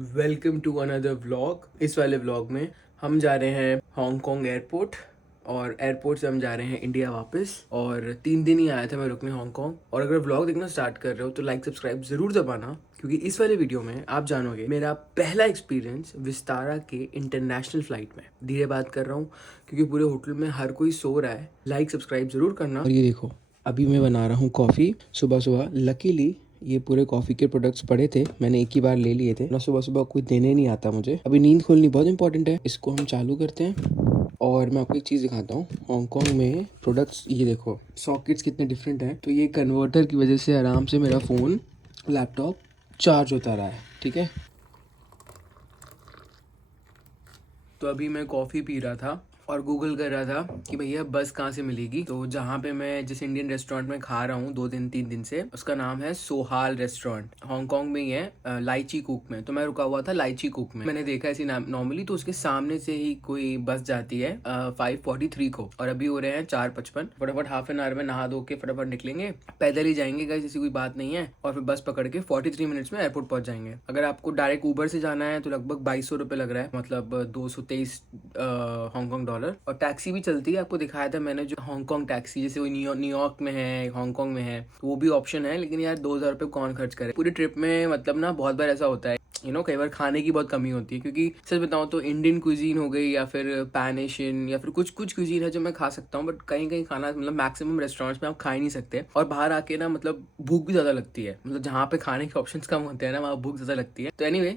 Welcome to another vlog. इस वाले vlog में हम जा रहे हैं हांगकांग एयरपोर्ट और एयरपोर्ट से हम जा रहे हैं इंडिया वापस। और 3 दिन ही आया था मैं रुकने हांगकांग। और अगर व्लॉग देखना स्टार्ट कर रहे हो तो लाइक सब्सक्राइब जरूर दबाना, क्योंकि इस वाले वीडियो में आप जानोगे मेरा पहला एक्सपीरियंस विस्तारा के इंटरनेशनल फ्लाइट में। धीरे बात कर रहा हूँ क्योंकि पूरे होटल में हर कोई सो रहा है। लाइक सब्सक्राइब जरूर करना। और ये देखो, अभी मैं बना रहा हूँ कॉफ़ी सुबह सुबह। लकीली ये पूरे कॉफ़ी के प्रोडक्ट्स पड़े थे, मैंने एक ही बार ले लिए थे ना। सुबह सुबह कोई देने नहीं आता मुझे। अभी नींद खोलनी बहुत इंपॉर्टेंट है। इसको हम चालू करते हैं और मैं आपको एक चीज़ दिखाता हूँ। हांगकांग में प्रोडक्ट्स ये देखो, सॉकेट्स कितने डिफरेंट हैं। तो ये कन्वर्टर की वजह से आराम से मेरा फ़ोन लैपटॉप चार्ज होता रहा है। ठीक है, तो अभी मैं कॉफ़ी पी रहा था और गूगल कर रहा था कि भैया बस कहाँ से मिलेगी। तो जहाँ पे मैं जिस इंडियन रेस्टोरेंट में खा रहा हूँ 2-3 दिन से, उसका नाम है सोहाल रेस्टोरेंट। हांगकांग में ही है, लाइची कुक में। तो मैं रुका हुआ था लाइची कुक में। मैंने देखा ऐसी नॉर्मली तो उसके सामने से ही कोई बस जाती है 5:43 को, और अभी हो रहे हैं 4:55। फटाफट हाफ एन आवर में नहा धो के फटाफट निकलेंगे, पैदल ही जाएंगे गाइस, ऐसी कोई बात नहीं है। और फिर बस पकड़ के 43 मिनट्स में एयरपोर्ट पहुंच जाएंगे। अगर आपको डायरेक्ट ऊबर से जाना है तो लगभग 2200 रुपये लग रहा है, मतलब 223 हांगकांग डॉलर। और टैक्सी भी चलती है, आपको दिखाया था मैंने, जो हांगकांग टैक्सी, जैसे वो न्यूयॉर्क में है, हांगकांग में है, तो वो भी ऑप्शन है। लेकिन यार 2000 रुपये कौन खर्च करे पूरी ट्रिप में। मतलब ना बहुत बार ऐसा होता है, कई बार खाने की बहुत कमी होती है। क्योंकि सच बताऊं तो इंडियन क्विजीन हो गई या फिर पैन एशियन या फिर कुछ कुछ क्विजीन है जो मैं खा सकता हूँ, बट कहीं कहीं खाना मतलब मैक्सिमम रेस्टोरेंट्स में आप खा ही नहीं सकते। और बाहर आके ना मतलब भूख भी ज्यादा लगती है। मतलब जहाँ पे खाने के ऑप्शंस कम होते हैं ना, वहाँ भूख ज्यादा लगती है। तो एनीवे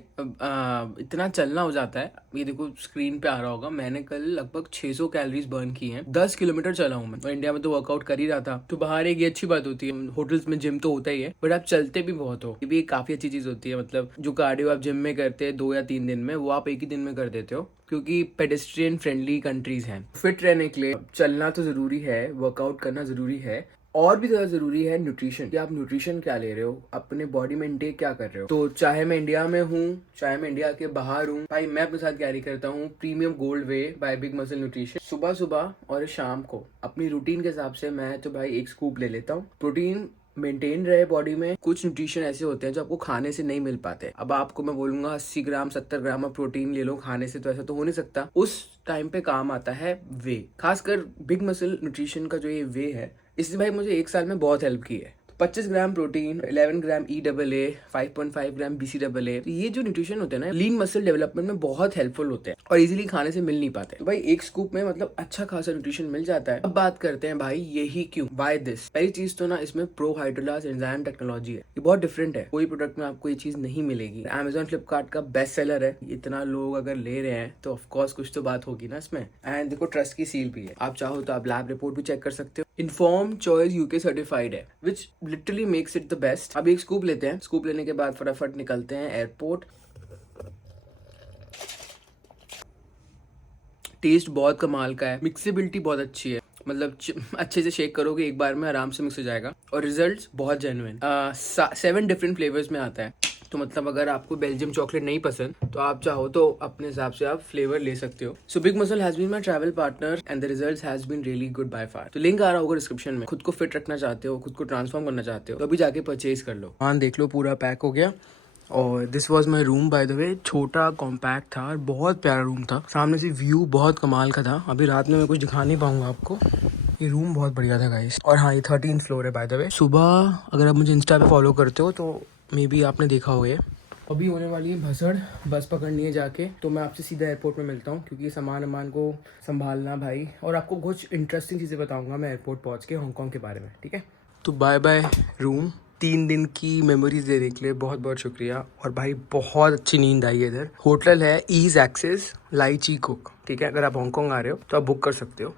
इतना चलना हो जाता है। ये देखो स्क्रीन पे आ रहा होगा, मैंने कल लगभग 600 कैलोरीज बर्न की हैं। 10 किलोमीटर चला हूँ मैं। और इंडिया में तो वर्कआउट कर ही रहा था। तो बाहर एक ये अच्छी बात होती है, होटल्स में जिम तो होता ही है, बट आप चलते भी बहुत हो। ये भी एक काफी अच्छी चीज होती है। मतलब जो कार्डियो आप जिम में करते हैं 2 या 3 दिन में, वो आप एक ही दिन में कर देते हो, क्योंकि पेडेस्ट्रियन फ्रेंडली कंट्रीज हैं। फिट रहने के लिए चलना तो जरूरी है, वर्कआउट करना जरूरी है। और भी ज्यादा जरूरी है न्यूट्रिशन, कि आप न्यूट्रिशन क्या ले रहे हो, अपने बॉडी में इंटेक क्या कर रहे हो। तो चाहे मैं इंडिया में हूँ, चाहे मैं इंडिया के बाहर हूँ, भाई मैं अपने साथ कैरी करता हूँ premium gold way by big muscle nutrition. सुबह सुबह और शाम को अपनी रूटीन के हिसाब से मैं तो भाई एक स्कूप ले लेता हूँ। प्रोटीन मेंटेन रहे बॉडी में। कुछ न्यूट्रिशन ऐसे होते हैं जो आपको खाने से नहीं मिल पाते। अब आपको मैं बोलूंगा 80 ग्राम 70 ग्राम ऑफ प्रोटीन ले लो खाने से, तो ऐसा तो हो नहीं सकता। उस टाइम पे काम आता है वे, खासकर बिग मसल न्यूट्रिशन का जो ये वे है, इससे भाई मुझे 1 साल में बहुत हेल्प की है। 25 ग्राम प्रोटीन, 11 ग्राम EAA, 5.5 ग्राम BCAA, तो ये जो न्यूट्रिशन होते हैं ना, लीन मसल डेवलपमेंट में बहुत हेल्पफुल होते हैं और इजीली खाने से मिल नहीं पाते। तो भाई एक स्कूप में मतलब अच्छा खासा न्यूट्रिशन मिल जाता है। अब बात करते हैं भाई यही क्यों, बाय दिस। पहली चीज तो ना, इसमें प्रो हाइड्रोलास एंजाइम टेक्नोलॉजी है। ये बहुत डिफरेंट है, कोई प्रोडक्ट में आपको ये चीज नहीं मिलेगी। Amazon फ्लिपकार्ट का बेस्ट सेलर है, इतना लोग अगर ले रहे हैं तो ऑफकोर्स कुछ तो बात होगी ना इसमें। एंड देखो ट्रस्ट की सील भी है, आप चाहो तो आप लैब रिपोर्ट भी चेक कर सकते हो। इन्फॉर्म चॉइस UK सर्टिफाइड है, विच literally makes it the best. अब एक स्कूप लेते हैं, स्कूप लेने के बाद फटाफट निकलते हैं एयरपोर्ट। टेस्ट बहुत कमाल का है, मिक्सेबिलिटी बहुत अच्छी है। मतलब अच्छे से शेक करोगे एक बार में आराम से मिक्स हो जाएगा। और रिजल्ट्स बहुत जेन्युइन। 7 डिफरेंट फ्लेवर्स में आता है। तो मतलब अगर आपको बेल्जियम चॉकलेट नहीं पसंद तो आप चाहो तो अपने हिसाब से आप फ्लेवर ले सकते हो। So big muscle has been my travel partner and the results has been really good by far. तो लिंक आ रहा होगा डिस्क्रिप्शन में। खुद को फिट रखना चाहते हो, खुद को ट्रांसफॉर्म करना चाहते हो, तो अभी जाके परचेज कर लो। हाँ देख लो, पूरा पैक हो गया। और this was my room bye the वे। छोटा कॉम्पैक्ट था और बहुत प्यारा रूम था। सामने से व्यू बहुत कमाल का था। अभी रात में मैं कुछ दिखा नहीं पाऊंगा आपको। ये रूम बहुत बढ़िया था गाइस। और हाँ, ये 13th फ्लोर है बाय द वे। सुबह अगर आप मुझे इंस्टा पे फॉलो करते हो तो मे बी आपने देखा होगा ये। अभी होने वाली है भसड़, बस पकड़नी है जाके। तो मैं आपसे सीधा एयरपोर्ट में मिलता हूँ, क्योंकि सामान को संभालना भाई। और आपको कुछ इंटरेस्टिंग चीज़ें बताऊंगा मैं एयरपोर्ट पहुँच के हांगकांग के बारे में, ठीक है। तो बाय बाय रूम। 3 दिन की मेमोरीज देने के लिए बहुत बहुत शुक्रिया। और भाई बहुत अच्छी नींद आई है इधर। होटल है ईज एक्सेस लाइची कुक, ठीक है। अगर आप हांगकांग आ रहे हो तो आप बुक कर सकते हो।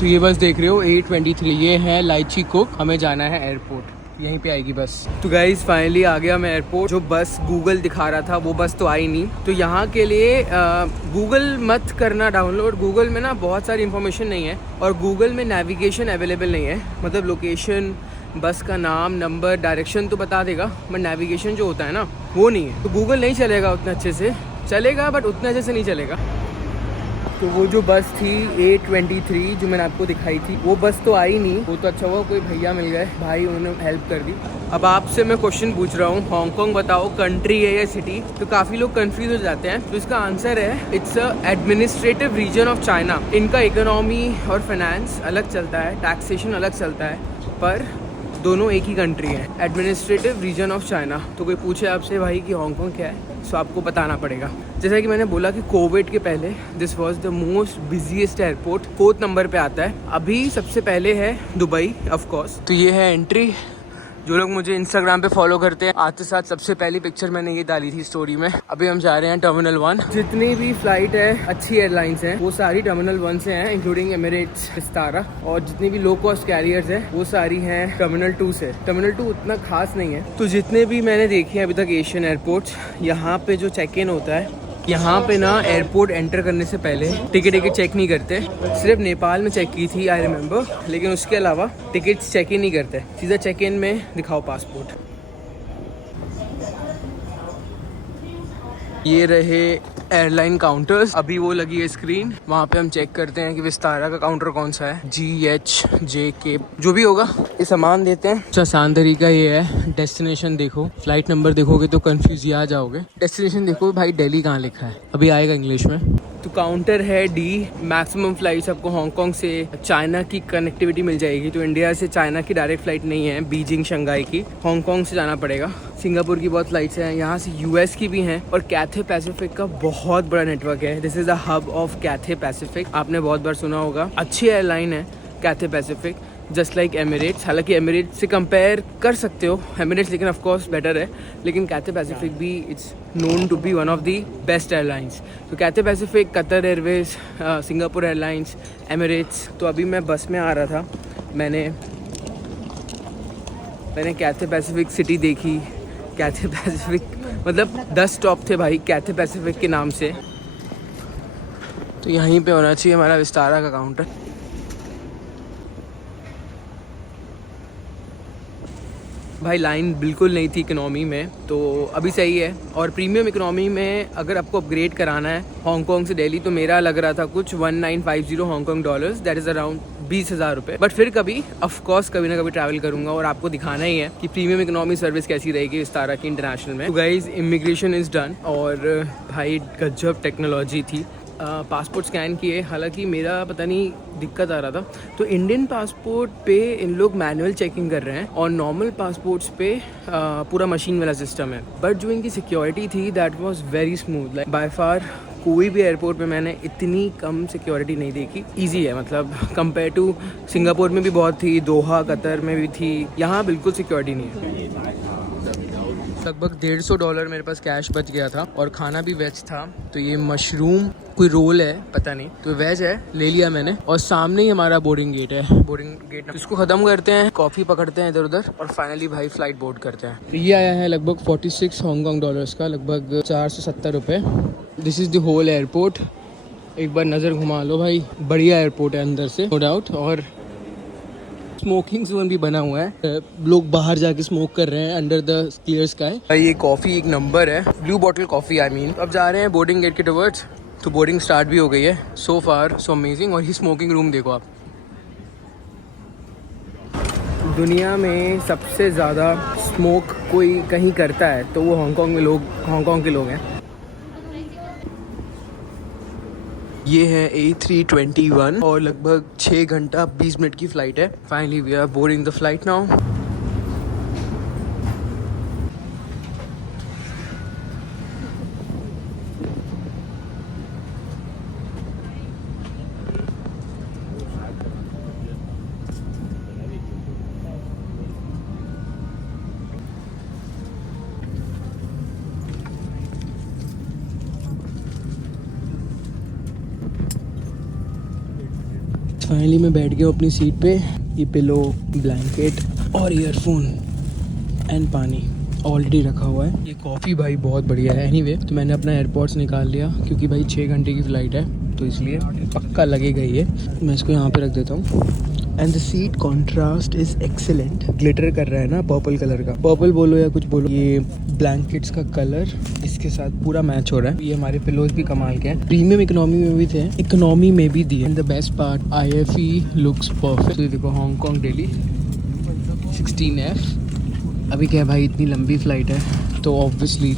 तो ये बस देख रहे हो 8:23, ये है लाइची कुक। हमें जाना है एयरपोर्ट, यहीं पे आएगी बस। तो गाइज फाइनली आ गया मैं एयरपोर्ट। जो बस गूगल दिखा रहा था वो बस तो आई नहीं। तो यहाँ के लिए गूगल मत करना डाउनलोड। गूगल में ना बहुत सारी इन्फॉर्मेशन नहीं है, और गूगल में नेविगेशन अवेलेबल नहीं है। मतलब लोकेशन, बस का नाम, नंबर, डायरेक्शन तो बता देगा, बट नेविगेशन जो होता है ना वो नहीं है। तो गूगल नहीं चलेगा उतना अच्छे से, चलेगा बट उतना अच्छे से नहीं चलेगा। तो वो जो बस थी A23 जो मैंने आपको दिखाई थी, वो बस तो आई नहीं। वो तो अच्छा हुआ कोई भैया मिल गए, भाई उन्होंने हेल्प कर दी। अब आपसे मैं क्वेश्चन पूछ रहा हूँ, हांगकांग बताओ कंट्री है या सिटी? तो काफ़ी लोग कंफ्यूज हो जाते हैं। तो इसका आंसर है it's a administrative region of China. इनका इकोनॉमी और फाइनेंस अलग चलता है, टैक्सेशन अलग चलता है, पर दोनों एक ही कंट्री है। Administrative region of China. तो कोई पूछे आपसे भाई कि हांगकांग क्या है, तो आपको बताना पड़ेगा। जैसा कि मैंने बोला कि कोविड के पहले this was the most busiest airport, 4th number पे आता है। अभी सबसे पहले है दुबई ऑफ कोर्स। तो ये है एंट्री। जो लोग मुझे इंस्टाग्राम पे फॉलो करते हैं, आते साथ सबसे पहली पिक्चर मैंने ये डाली थी स्टोरी में। अभी हम जा रहे हैं टर्मिनल 1। जितनी भी फ्लाइट है अच्छी एयरलाइंस हैं वो सारी टर्मिनल 1 से हैं, इंक्लूडिंग एमिरेट्स, विस्तारा, और जितनी भी लो कॉस्ट कैरियर्स है वो सारी हैं टर्मिनल 2 से। टर्मिनल 2 उतना खास नहीं है। तो जितने भी मैंने देखे हैं अभी तक एशियन एयरपोर्ट्स, यहाँ पे जो चेक इन होता है, यहाँ पे ना एयरपोर्ट एंटर करने से पहले टिकट चेक नहीं करते। सिर्फ नेपाल में चेक की थी आई रिमेम्बर, लेकिन उसके अलावा टिकट्स चेक इन नहीं करते। सीधा चेक इन में दिखाओ पासपोर्ट। ये रहे एयरलाइन काउंटर्स। अभी वो लगी है स्क्रीन, वहाँ पे हम चेक करते हैं कि विस्तारा का काउंटर कौन सा है। GHJK जो भी होगा, ये सामान देते हैं। अच्छा, आसान तरीका ये है, डेस्टिनेशन देखो, फ्लाइट नंबर देखोगे तो कंफ्यूज ही आ जाओगे। डेस्टिनेशन देखो भाई, दिल्ली कहाँ लिखा है, अभी आएगा इंग्लिश में। तो काउंटर है D। मैक्सिमम फ्लाइट्स आपको हांगकांग से चाइना की कनेक्टिविटी मिल जाएगी। तो इंडिया से चाइना की डायरेक्ट फ्लाइट नहीं है, बीजिंग शंघाई की, हांगकांग से जाना पड़ेगा। सिंगापुर की बहुत फ्लाइट्स हैं, यहाँ से US की भी हैं, और कैथे पैसिफिक का बहुत बड़ा नेटवर्क है। This is the hub of Cathay Pacific, आपने बहुत बार सुना होगा। अच्छी एयरलाइन है Cathay Pacific, just like Emirates. हालांकि एमिरेट्स से कंपेयर कर सकते हो एमिरेट्स, लेकिन ऑफ कोर्स बेटर है। लेकिन कैथे पैसिफिक भी it's known to be one of the best airlines. तो Cathay Pacific, Qatar Airways, Singapore Airlines, Emirates. तो अभी मैं बस में आ रहा था, मैंने कैथे पैसिफिक सिटी देखी। कैथे पैसिफिक मतलब 10 स्टॉप थे भाई कैथे पैसिफिक के नाम से। तो यहीं पे होना चाहिए हमारा विस्तारा का काउंटर। भाई लाइन बिल्कुल नहीं थी इकोनॉमी में, तो अभी सही है। और प्रीमियम इकोनॉमी में अगर आपको अपग्रेड कराना है हांगकांग से दिल्ली, तो मेरा लग रहा था कुछ 1950 Hong Kong dollars, that is around 20,000 रुपये। बट फिर कभी ऑफकोर्स कभी ना कभी ट्रैवल करूंगा और आपको दिखाना ही है कि प्रीमियम इकोनॉमी सर्विस कैसी रहेगी विस्तारा की इंटरनेशनल में। तो गाइज, इमिग्रेशन इज़ डन, और भाई गजब टेक्नोलॉजी थी। पासपोर्ट स्कैन किए, हालांकि मेरा पता नहीं दिक्कत आ रहा था। तो इंडियन पासपोर्ट पे इन लोग मैनुअल चेकिंग कर रहे हैं, और नॉर्मल पासपोर्ट्स पे पूरा मशीन वाला सिस्टम है। बट जो इनकी सिक्योरिटी थी that was very smooth, like by far कोई भी एयरपोर्ट पे मैंने इतनी कम सिक्योरिटी नहीं देखी। इजी है, मतलब कंपेयर टू सिंगापुर में भी बहुत थी, दोहा कतर में भी थी, यहाँ बिल्कुल सिक्योरिटी नहीं है। लगभग $150 मेरे पास कैश बच गया था, और खाना भी वेज था। तो ये मशरूम कोई रोल है पता नहीं, तो वेज है, ले लिया मैंने। और सामने ही हमारा बोर्डिंग गेट है, बोर्डिंग गेट इसको ख़त्म करते हैं, कॉफ़ी पकड़ते हैं इधर उधर, और फाइनली भाई फ्लाइट बोर्ड करते हैं। तो ये आया है लगभग 46 हांगकांग डॉलर्स का, लगभग 470 रुपये। This is the whole airport. एक बार नज़र घुमा लो भाई, बढ़िया एयरपोर्ट है अंदर से, नो डाउट। और स्मोकिंग जोन भी बना हुआ है, लोग बाहर जाके स्मोक कर रहे हैं अंडर द क्लियर स्काई। ये कॉफ़ी एक नंबर है, blue bottle coffee I mean. अब जा रहे हैं बोर्डिंग गेट के टुवर्ड्स, तो बोर्डिंग स्टार्ट भी हो गई है। सो फार सो अमेजिंग। और ये स्मोकिंग रूम देखो आप। दुनिया में सबसे ज़्यादा स्मोक कोई कहीं करता है तो वो हांगकांग के लोग हैं। ये है A321, और लगभग 6 घंटा 20 मिनट की फ़्लाइट है। Finally we are boarding the flight now. Finally मैं बैठ गया अपनी सीट पे। ये पिलो, ब्लैंकेट और ईयरफोन एंड पानी ऑलरेडी रखा हुआ है। ये कॉफ़ी भाई बहुत बढ़िया है। एनीवे, तो मैंने अपना एयरपोर्ट्स निकाल लिया, क्योंकि भाई 6 घंटे की फ़्लाइट है, तो इसलिए पक्का लगेगा ये। मैं इसको यहाँ पे रख देता हूँ। And the seat contrast is excellent. Glitter कर रहा है ना पर्पल कलर का, पर्पल बोलो या कुछ बोलो, ये ब्लैंकेट्स का कलर इसके साथ पूरा मैच हो रहा है। ये हमारे पिलोज भी कमाल के हैं, प्रीमियम इकोनॉमी में भी थे, इकोनॉमी में भी दिए। And the best part IFE looks perfect. तो देखो हांगकॉन्ग दिल्ली 16F। अभी क्या है भाई, इतनी लंबी फ्लाइट है तो ऑब्वियसली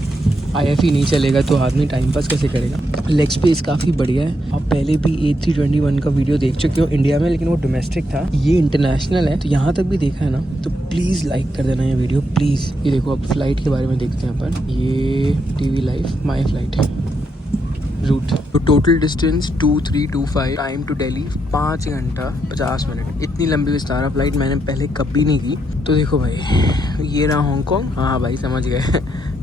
IFE नहीं चलेगा, तो आदमी टाइम पास कैसे करेगा। लेग स्पेस काफ़ी बढ़िया है। आप पहले भी A321 का वीडियो देख चुके हो इंडिया में, लेकिन वो डोमेस्टिक था, ये इंटरनेशनल है। तो यहाँ तक भी देखा है ना, तो प्लीज़ लाइक कर देना ये वीडियो प्लीज़। ये देखो अब फ्लाइट के बारे में देखते हैं अपन। ये TV लाइव माई फ्लाइट है रूट। तो total distance 2325, time to Delhi 5 घंटा 50 मिनट। इतनी लंबी विस्तारा फ्लाइट मैंने पहले कभी नहीं की। तो देखो भाई ये रहा हांगकॉन्ग, हाँ भाई समझ गए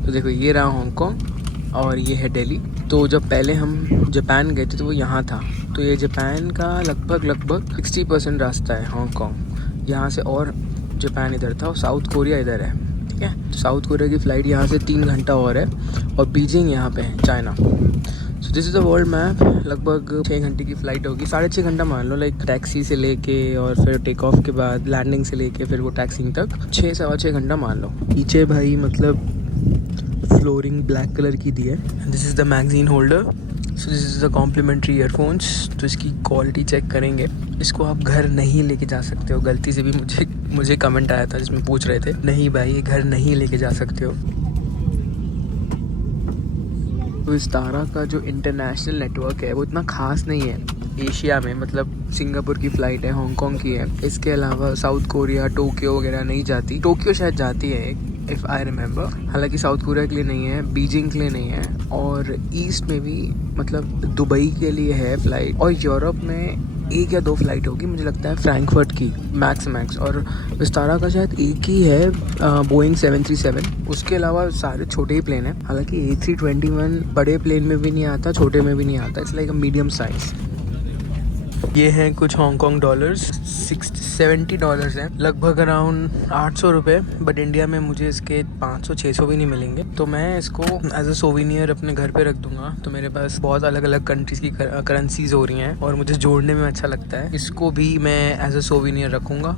तो देखो ये रहा हांगकॉन्ग और ये है दिल्ली। तो जब पहले हम जापान गए थे तो वो यहाँ था, तो ये जापान का लगभग 60% रास्ता है हांगकॉन्ग यहाँ से, और जापान इधर था और साउथ कोरिया इधर है, ठीक है। तो साउथ कोरिया की फ़्लाइट यहाँ से 3 घंटा और है, और बीजिंग यहाँ पे है, China. So this is the world map. लगभग 6 घंटे की फ़्लाइट होगी, 6.5 घंटा मान लो, लाइक टैक्सी से लेके और फिर टेक ऑफ के बाद लैंडिंग से लेके फिर वो टैक्सिंग तक 6-6.5 घंटा मान लो। पीछे भाई मतलब फ्लोरिंग ब्लैक कलर की दी है। This is the magazine holder. So this is the complimentary earphones. तो इसकी क्वालिटी चेक करेंगे। इसको आप घर नहीं लेके जा सकते हो, गलती से भी मुझे कमेंट आया था जिसमें पूछ रहे थे, नहीं भाई ये घर नहीं लेके जा सकते हो। तो विस्तारा का जो इंटरनेशनल नेटवर्क है वो इतना खास नहीं है एशिया में, मतलब सिंगापुर की फ़्लाइट है, हांगकॉन्ग की है, इसके अलावा साउथ कोरिया टोक्यो वगैरह नहीं जाती। टोक्यो शायद जाती है इफ़ आई रिमेंबर, हालांकि साउथ कोरिया के लिए नहीं है, बीजिंग के लिए नहीं है, और ईस्ट में भी मतलब दुबई के लिए है फ़्लाइट, और यूरोप में 1 या 2 फ्लाइट होगी मुझे लगता है, फ्रैंकफर्ट की मैक्स। और विस्तारा का शायद एक ही है, बोइंग 737। उसके अलावा सारे छोटे ही प्लेन हैं। हालांकि A321 बड़े प्लेन में भी नहीं आता, छोटे में भी नहीं आता, it's like a medium size. ये हैं कुछ हांगकॉन्ग डॉलर्स, $70 हैं, लगभग अराउंड 800 रुपये। बट इंडिया में मुझे इसके 500-600 भी नहीं मिलेंगे, तो मैं इसको एज अ सोविनियर अपने घर पे रख दूंगा। तो मेरे पास बहुत अलग अलग कंट्रीज़ की करेंसीज हो रही हैं और मुझे जोड़ने में अच्छा लगता है, इसको भी मैं एज अ सोविनियर रखूँगा।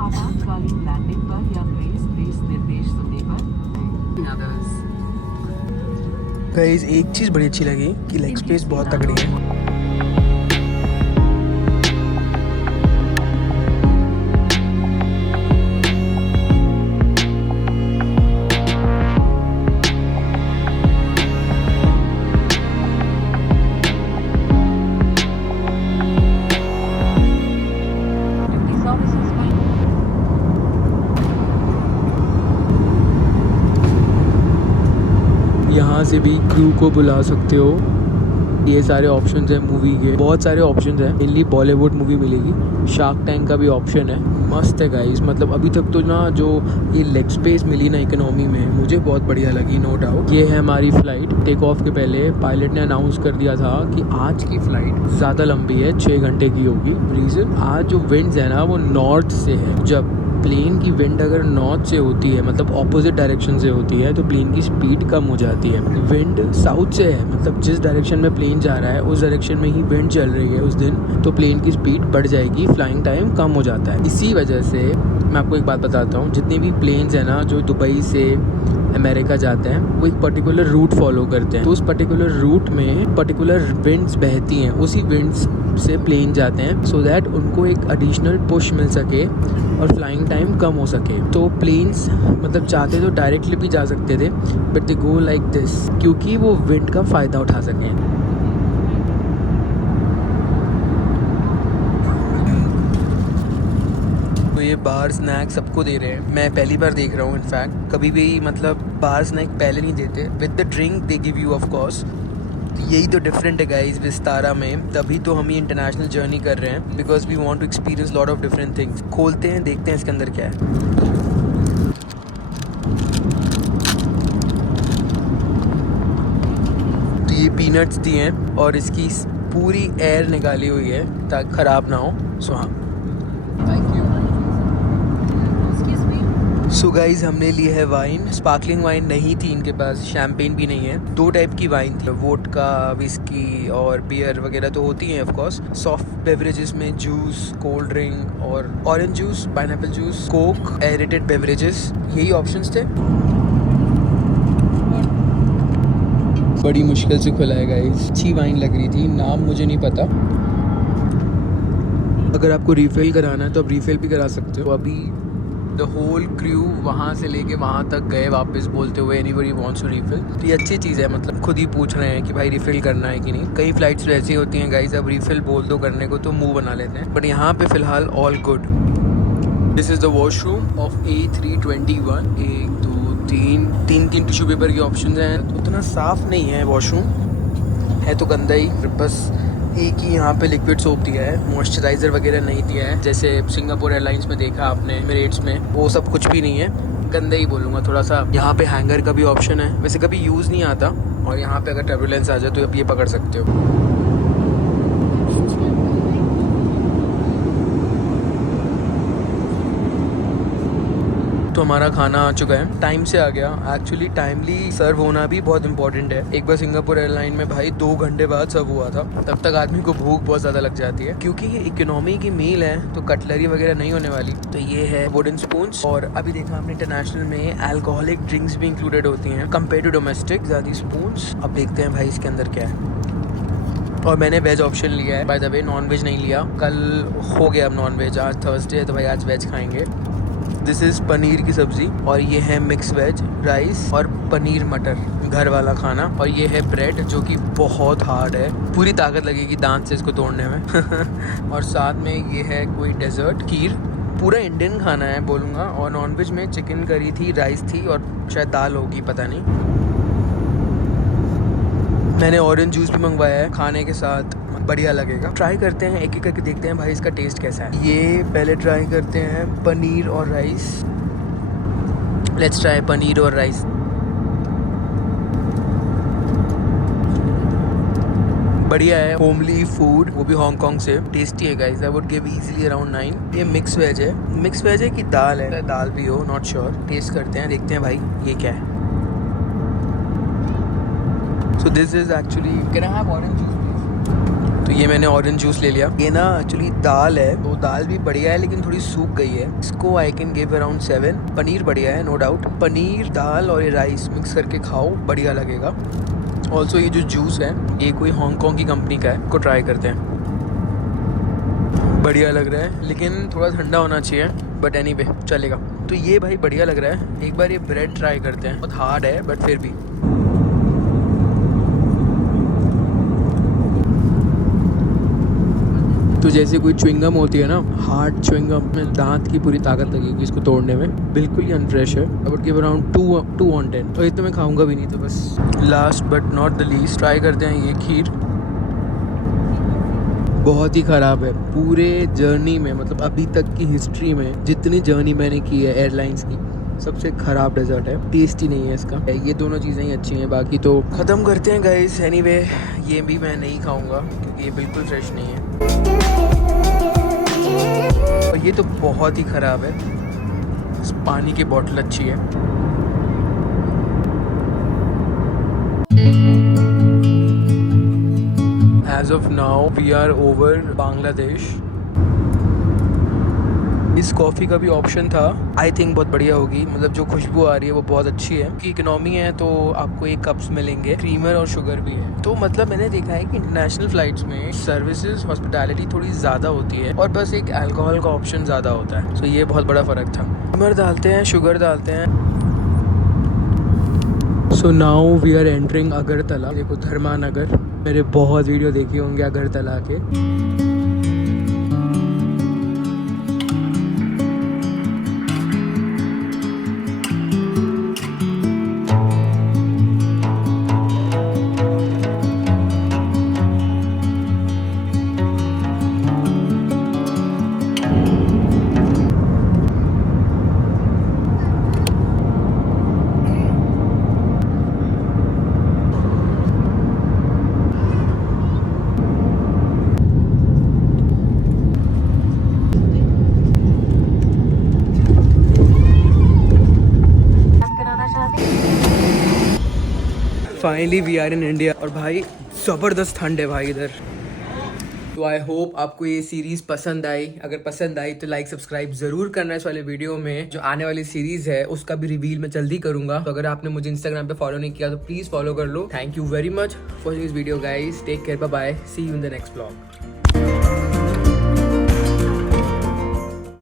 आपातकालीन लैंडिंग पर या बेस निर्देश सुनने पर। गाइस एक चीज़ बड़ी अच्छी लगी कि लेग स्पेस बहुत तगड़ी है। यहाँ से भी क्रू को बुला सकते हो। ये सारे ऑप्शंस हैं मूवी के, बहुत सारे ऑप्शंस हैं, मेनली बॉलीवुड मूवी मिलेगी, शार्क टैंक का भी ऑप्शन है। मस्त है गाइस, मतलब अभी तक तो ना जो ये लेग स्पेस मिली ना इकोनॉमी में, मुझे बहुत बढ़िया लगी, नो डाउट। ये है हमारी फ़्लाइट। टेक ऑफ के पहले पायलट ने अनाउंस कर दिया था कि आज की फ़्लाइट ज़्यादा लंबी है, 6 घंटे की होगी। रीज़न, आज जो विंड्स है ना वो नॉर्थ से है। जब प्लेन की विंड अगर नॉर्थ से होती है, मतलब ऑपोजिट डायरेक्शन से होती है, तो प्लेन की स्पीड कम हो जाती है। विंड साउथ से है, मतलब जिस डायरेक्शन में प्लेन जा रहा है उस डायरेक्शन में ही विंड चल रही है उस दिन, तो प्लेन की स्पीड बढ़ जाएगी, फ्लाइंग टाइम कम हो जाता है। इसी वजह से मैं आपको एक बात बताता हूँ, जितने भी प्लेन्स हैं ना जो दुबई से अमेरिका जाते हैं, वो एक पर्टिकुलर रूट फॉलो करते हैं। तो उस पर्टिकुलर रूट में पर्टिकुलर विंड्स बहती हैं, उसी विंड्स से प्लेन जाते हैं, सो दैट उनको एक एडिशनल पुश मिल सके और फ्लाइंग टाइम कम हो सके। तो प्लेन्स मतलब चाहते तो डायरेक्टली भी जा सकते थे, but they go like this, क्योंकि वो विंड का फ़ायदा उठा सकें। तो ये बार स्नैक सबको दे रहे हैं, मैं पहली बार देख रहा हूँ। इनफैक्ट कभी भी मतलब बार स्नैक पहले नहीं देते, with the drink they give you of course. यही तो डिफरेंट है गाइस विस्तारा में, तभी तो हम ये इंटरनेशनल जर्नी कर रहे हैं, because we want to experience lot of different things. खोलते हैं, देखते हैं इसके अंदर क्या है। तो ये पीनट्स दिए हैं और इसकी पूरी एयर निकाली हुई है ताकि ख़राब ना हो। सो हाँ, सो गाइज हमने ली है वाइन। स्पार्कलिंग वाइन नहीं थी इनके पास, शैम्पेन भी नहीं है। 2 टाइप की वाइन थी, वोडका, विस्की और बियर वगैरह तो होती हैं ऑफ कोर्स। सॉफ्ट बेवरेजेस में जूस, कोल्ड ड्रिंक और orange juice, pineapple juice, Coke, aerated beverages, यही ऑप्शंस थे। बड़ी मुश्किल से खुला है गाइस। अच्छी वाइन लग रही थी, नाम मुझे नहीं पता। अगर आपको रिफिल कराना है तो आप रिफिल भी करा सकते हो। अभी द होल क्रू वहाँ से लेके वहाँ तक गए वापस बोलते हुए एनीबडी वांट्स टू रिफिल। तो ये अच्छी चीज़ है, मतलब खुद ही पूछ रहे हैं कि भाई रिफिल करना है कि नहीं। कई फ्लाइट्स वैसी होती हैं गाइस, अब रिफिल बोल दो करने को तो मुंह बना लेते हैं, बट यहाँ पे फिलहाल all good. This is the washroom of A321। 1 2 3 tissue paper के ऑप्शन हैं। उतना साफ नहीं है वॉशरूम, है तो गंदा ही। बस एक ही यहाँ पे लिक्विड सोप दिया है, मॉइस्चराइज़र वगैरह नहीं दिया है जैसे सिंगापुर एयरलाइंस में देखा आपने, एमिरेट्स में वो सब कुछ भी नहीं है। गंदा ही बोलूँगा थोड़ा सा। यहाँ पे हैंगर का भी ऑप्शन है, वैसे कभी यूज़ नहीं आता। और यहाँ पे अगर टर्बुलेंस आ जाए तो आप ये पकड़ सकते हो। तो हमारा खाना आ चुका है, टाइम से आ गया। एक्चुअली टाइमली सर्व होना भी बहुत इंपॉर्टेंट है। एक बार सिंगापुर एयरलाइन में भाई 2 घंटे बाद सर्व हुआ था, तब तक आदमी को भूख बहुत ज़्यादा लग जाती है। क्योंकि ये इकोनॉमी की मील है तो कटलरी वगैरह नहीं होने वाली। तो ये है वुडन स्पून्स। और अभी देखा हमने इंटरनेशनल में अल्कोहलिक ड्रिंक्स भी इंक्लूडेड होती हैं कंपेयर टू डोमेस्टिक। ज़्यादा स्पून्स। अब देखते हैं भाई इसके अंदर क्या है। और मैंने वेज ऑप्शन लिया है, by the way non veg नहीं लिया। कल हो गया अब नॉन वेज, आज थर्सडे है तो भाई आज वेज खाएंगे। दिस इज़ पनीर की सब्ज़ी और ये है मिक्स वेज राइस और पनीर मटर, घर वाला खाना। और ये है ब्रेड जो कि बहुत हार्ड है, पूरी ताकत लगेगी दांत से इसको तोड़ने में। और साथ में ये है कोई डेजर्ट, खीर। पूरा इंडियन खाना है बोलूँगा। और नॉनवेज में चिकन करी थी, राइस थी और शायद दाल होगी, पता नहीं। मैंने ऑरेंज जूस भी मंगवाया है खाने के साथ, बढ़िया लगेगा। ट्राई करते हैं, एक एक करके देखते हैं भाई इसका टेस्ट कैसा है। ये पहले ट्राई करते हैं पनीर और राइस। लेट्स ट्राई पनीर और राइस। बढ़िया है, होमली फूड, वो भी हांगकांग से। टेस्टी है guys, I would give easily around 9। ये मिक्स वेज है। मिक्स वेज है कि दाल है, दाल भी हो, नॉट श्योर। टेस्ट करते हैं, देखते हैं भाई ये क्या है। So this is actually, can I have orange juice? तो ये मैंने ऑरेंज जूस ले लिया। ये ना एक्चुअली दाल है, वो दाल भी बढ़िया है लेकिन थोड़ी सूख गई है। इसको I can give around 7। Paneer बढ़िया है, नो डाउट। पनीर, दाल और ये राइस मिक्स करके खाओ, बढ़िया लगेगा। ऑल्सो ये जो जूस है ये कोई हांगकांग की कंपनी का है, को ट्राई करते हैं। बढ़िया लग रहा है लेकिन थोड़ा ठंडा होना चाहिए, बट एनीवे चलेगा। तो ये भाई बढ़िया लग रहा है। एक बार ये ब्रेड ट्राई करते हैं, बहुत हार्ड है बट फिर भी। तो जैसे कोई च्युइंगम होती है ना, हार्ड च्युइंगम में दांत की पूरी ताकत लगेगी इसको तोड़ने में। बिल्कुल ही अनफ्रेश है। I would give around 2 on 10। और ये तो मैं खाऊंगा भी नहीं, तो बस last but not the least try करते हैं ये खीर। बहुत ही ख़राब है पूरे जर्नी में, मतलब अभी तक की हिस्ट्री में जितनी जर्नी मैंने की है एयरलाइंस की, सबसे ख़राब डेजर्ट है। टेस्ट ही नहीं है इसका। ये दोनों चीज़ें ही अच्छी हैं, बाकी तो ख़त्म करते हैं गाइस। एनीवे ये भी मैं नहीं खाऊंगा क्योंकि ये बिल्कुल फ्रेश नहीं है। और ये तो बहुत ही ख़राब है। इस पानी की बोतल अच्छी है। As of now we are over Bangladesh. इस कॉफ़ी का भी ऑप्शन था, आई थिंक बहुत बढ़िया होगी। मतलब जो खुशबू आ रही है वो बहुत अच्छी है। कि इकोनॉमी है तो आपको एक कप्स मिलेंगे, क्रीमर और शुगर भी है। तो मतलब मैंने देखा है कि इंटरनेशनल फ्लाइट्स में सर्विसेज, हॉस्पिटैलिटी थोड़ी ज़्यादा होती है और बस एक अल्कोहल का ऑप्शन ज़्यादा होता है। तो ये बहुत बड़ा फ़र्क था। क्रीमर डालते हैं, शुगर डालते हैं। So now we are entering Agartala. देखो धर्मानगर, मेरे बहुत वीडियो देखे होंगे अगरतला के। Finally we are in India. और भाई जबरदस्त ठंड है भाई इधर। तो आई होप आपको ये सीरीज पसंद आई। अगर पसंद आई तो लाइक सब्सक्राइब जरूर करना इस वाले वीडियो में। जो आने वाली सीरीज है उसका भी रिवील मैं जल्दी करूंगा। तो अगर आपने मुझे इंस्टाग्राम पे फॉलो नहीं किया तो प्लीज फॉलो कर लो। Thank you very much for this video guys. Take care, bye bye, see you in the next vlog.